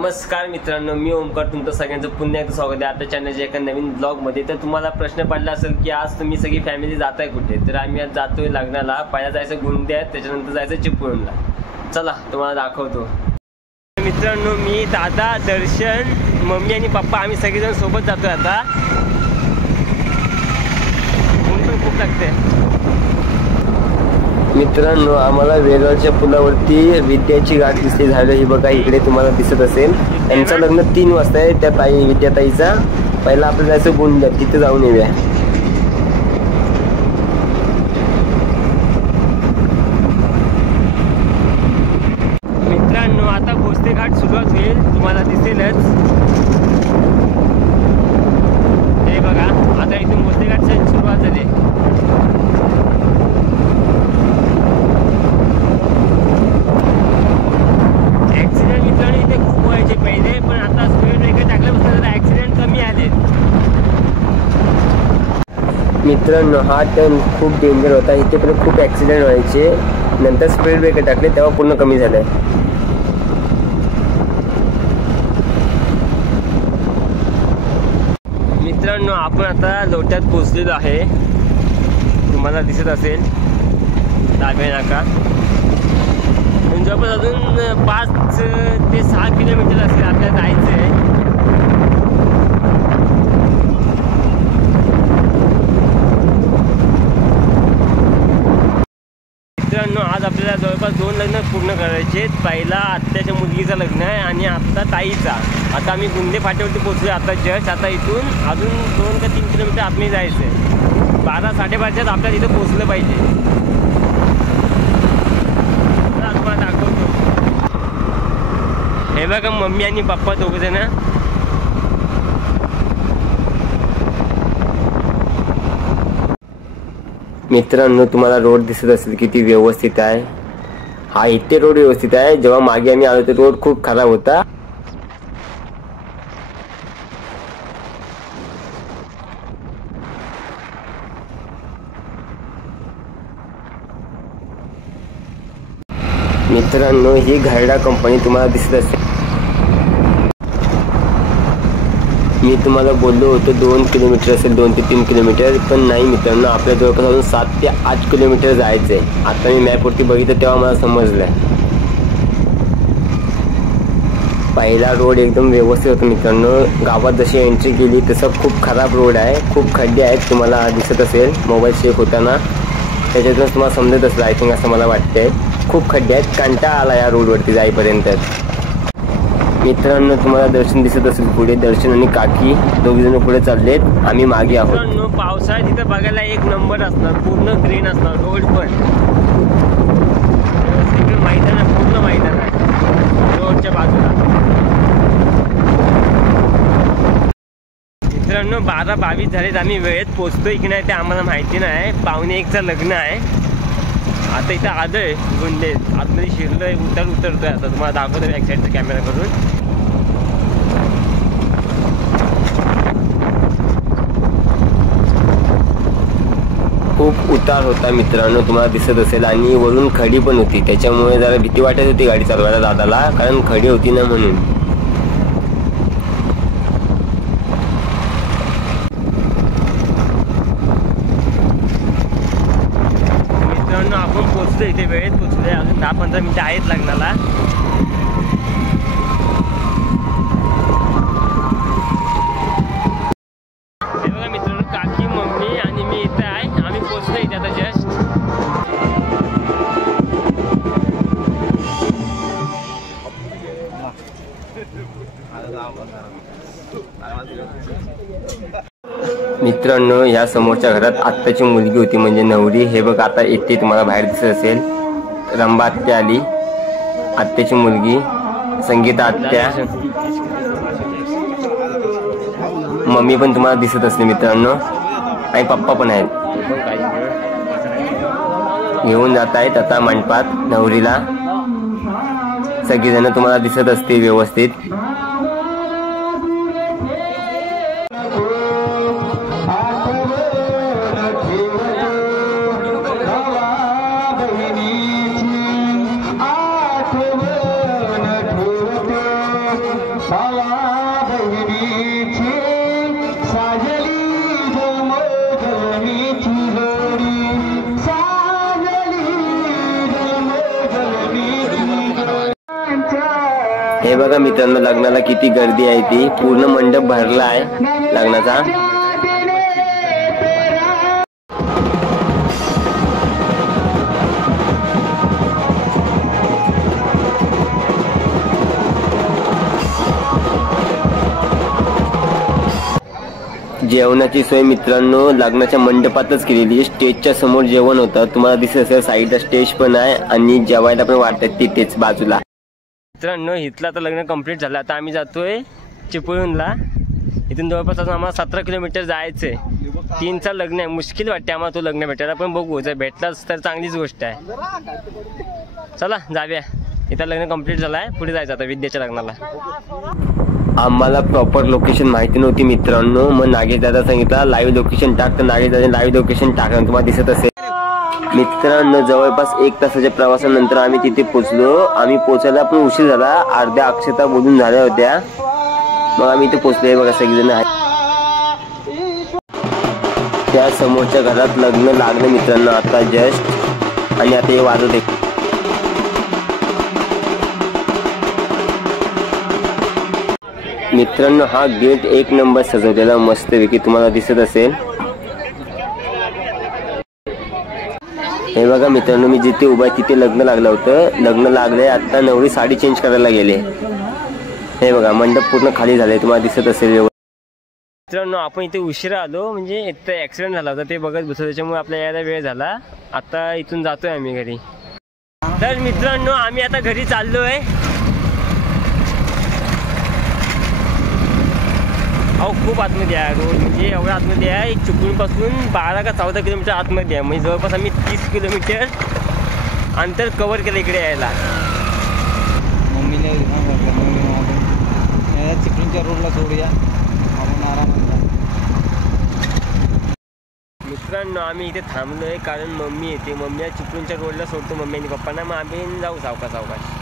नमस्कार मित्रांनो, मी ओमकार तुमचं सगळ्यांचं पुन्हा एकदा स्वागत आहे आता चॅनलच्या एका नवीन ब्लॉगमध्ये। तर तुम्हाला प्रश्न पडला असेल की आज तुम्ही सगळी फॅमिली जाताय कुठे, तर आम्ही आज जातोय लग्नाला। पहिला जायचं गुंड्यात, त्याच्यानंतर जायचं चिपळूणला। चला तुम्हाला दाखवतो। मित्रांनो, मी दादा, दर्शन, मम्मी आणि पप्पा आम्ही सगळेजण सोबत जातोय। आता ऊन पण खूप लागते मित्रांनो। आम्हाला वेगावरच्या पुलावरती विद्याची गाठ दिसली झालं, ही बघा इकडे तुम्हाला दिसत असेल। त्यांचं लग्न 3 वाजता आहे, त्या ताई विद्याताईचा। पहिला आपण जायचं गुंड्यात, तिथे जाऊन येऊया। मित्रांनो, आता भोसले घाट सुरुवात होईल, तुम्हाला दिसेलच। हे बघा, आता इथून भोसले घाटची सुरुवात झाली। मित्रांनो, हा टर्न खूप डेंजर होता, इथे पण खूप ॲक्सिडेंट व्हायचे। नंतर स्पीड ब्रेकर टाकले तेव्हा पूर्ण कमी झालंय। मित्रांनो, आपण आता लोट्यात पोहोचलेलो आहे, तुम्हाला दिसत असेल डाव्या नाका। जवळपास अजून 5 ते 6 किलोमीटर असेल आपल्याला जायचं आहे। मित्रांनो, आज आपल्याला जवळपास 2 लग्न पूर्ण करायचे। पहिला आत्याच्या मुलगीचं लग्न आहे आणि आता ताईचा। आता आम्ही गुंडे फाट्यावरती पोहोचलो आता जस्ट। आता इथून अजून 2 ते 3 किलोमीटर आतमध्ये जायचं आहे। 12 साडेबाराच्यात आपल्याला इथं पोहोचलं पाहिजे। तुम्हाला दाखवतो, हे बघा मम्मी आणि पप्पा दोघंजण। मित्रांनो, तुम्हाला रोड दिसत असेल किती व्यवस्थित आहे। हा इथे रोड व्यवस्थित आहे, जेव्हा मागे आम्ही आलो तर रोड खूप खराब होता। मित्रांनो, ही घरडा कंपनी तुम्हाला दिसत असेल। मी तुम्हाला बोललो होतो 2 किलोमीटर असेल, 2 ते 3 किलोमीटर, पण नाही मित्रांनो, आपल्या जवळपास अजून 7 ते 8 किलोमीटर जायचं आहे। आता मी मॅपवरती बघितलं तेव्हा मला समजलं। पहिला रोड एकदम व्यवस्थित होता मित्रांनो। गावात जशी एंट्री केली तसं खूप खराब रोड आहे, खूप खड्डे आहेत, तुम्हाला दिसत असेल मोबाईल चेक होताना, त्याच्यातूनच तुम्हाला समजत असेल आय थिंक, असं मला वाटतंय। खूप खड्डे आहेत, कंटाळा आला या रोडवरती जाईपर्यंत। मित्रांनो, तुम्हाला दर्शन दिसत असेल पुढे, दर्शन आणि काकी दोघेजण पुढे चाललेत, आम्ही मागे आहोत। मित्रांनो, पावसाळ्यात तिथं बघायला एक नंबर असणार, पूर्ण ग्रीन असणार रोड पण। मैदान आहे, पूर्ण मैदान आहे रोडच्या बाजूला। मित्रांनो, 12:22 झालेत, आम्ही वेळेत पोहोचतोय की नाही ते आम्हाला माहिती नाही। 12:45चं लग्न आहे। आता इथं आलोय गुंडे, आतमध्ये शिरलोय, उतरतोय। आता तुम्हाला दाखवतो बॅक साईडचा कॅमेरा करून। खूप उतार होता मित्रांनो, तुम्हाला दिसत असेल, आणि वरून खडी पण होती, त्याच्यामुळे जरा भीती वाटत होती गाडी चालवायला दादाला, कारण खडी होती ना म्हणून। मित्रांनो, आपण पोहोचलो इथे, वेळेत पोहोचलोय, अजून 10-15 मिनिटं आहेत लग्नाला। हे बघा मित्रांनो, काकी, मम्मी आणि मी इथे आहे, आम्ही पोहोचलो इथे आता जस्ट। मित्रांनो, या समोरच्या घरात आत्याची मुलगी होती, म्हणजे नवरी। हे बघ आता येते, तुम्हाला बाहेर दिसत असेल, रंबा आत्या आली, आत्याची मुलगी संगीता आत्या, मम्मी पण तुम्हाला दिसत असते मित्रांनो, आणि पप्पा पण आहेत। घेऊन जात आहेत आता मंडपात नवरीला, सगळीजण तुम्हाला दिसत असते व्यवस्थित। बघा मित्रांनो, लग्नाला किती गर्दी आहे, ती पूर्ण मंडप भरला आहे लग्नाचा. जेवणाची सोय मित्रांनो लग्नाच्या मंडपातच केलेली. स्टेजच्या समोर जेवण होतं, तुम्हाला दिसत असेल. साईडला स्टेज पण आहे आणि जेवायला पण वाटतात तिथेच बाजूला. मित्रांनो इथलं आता लग्न कंप्लीट झालं. आता आम्ही जातोय चिपळूणला. इथून जवळपास अजून आम्हाला 17 किलोमीटर जायचंय. 3चा लग्न आहे. मुश्किल वाटते आम्हाला तो लग्न भेटायला, पण बघू जर भेटलाच तर चांगलीच गोष्ट आहे. चला जाऊया. इथं लग्न कंप्लीट झालं आहे, पुढे जायचं आता विद्याच्या लग्नाला. आम्हाला प्रॉपर लोकेशन माहिती नव्हती मित्रांनो. मग नागेश दादा सांगितलं लाईव्ह लोकेशन टाक, तर नागेश दादा लाईव्ह लोकेशन टाकलं. तुम्हाला दिसत असेल मित्रांनो. जवळपास 1 तासाच्या प्रवासानंतर आम्ही तिथे पोहोचलो. आम्ही पोहोचायला पण उशीर झाला, अर्ध्या अक्षता बोलून झाल्या होत्या. मग आम्ही इथे पोहोचलो. बघा सगळेजण आहेत. त्या समोरच्या घरात लग्न लागलं मित्रांनो आता जस्ट. आणि आता हे वाजत आहे. मित्रांनो हा गेट 1 नंबर सजवलेला मस्तपैकी तुम्हाला दिसत असेल. हे बघा मित्रांनो, मी जिथे उभा आहे तिथे लग्न लागलं होतं. लग्न लागलंय. आता नवरी साडी चेंज करायला गेले. हे बघा मंडप पूर्ण खाली झालंय, तुम्हाला दिसत असेल. मित्रांनो आपण इथे उशिरा आलो, म्हणजे इथं ऍक्सिडेंट झाला होता ते बघत बसलो, त्याच्यामुळे आपल्याला यायला वेळ झाला. आता इथून जातोय आम्ही घरी. तर मित्रांनो आम्ही आता घरी चाललोय. अहो खूप आतमध्ये आहे रोड, म्हणजे एवढं आतमध्ये आहे. चिपळूणपासून 12 का 14 किलोमीटर आतमध्ये आहे. म्हणजे जवळपास आम्ही 30 किलोमीटर अंतर कव्हर केलं इकडे यायला. मम्मीने चिपळूणच्या रोडला सोडूया आपण आरामात. मित्रांनो आम्ही इथे थांबलोय कारण मम्मी येते. मम्मीला चिपळूणच्या रोडला सोडतो मम्मी आणि पप्पांना. मग आम्ही जाऊ सावकाश.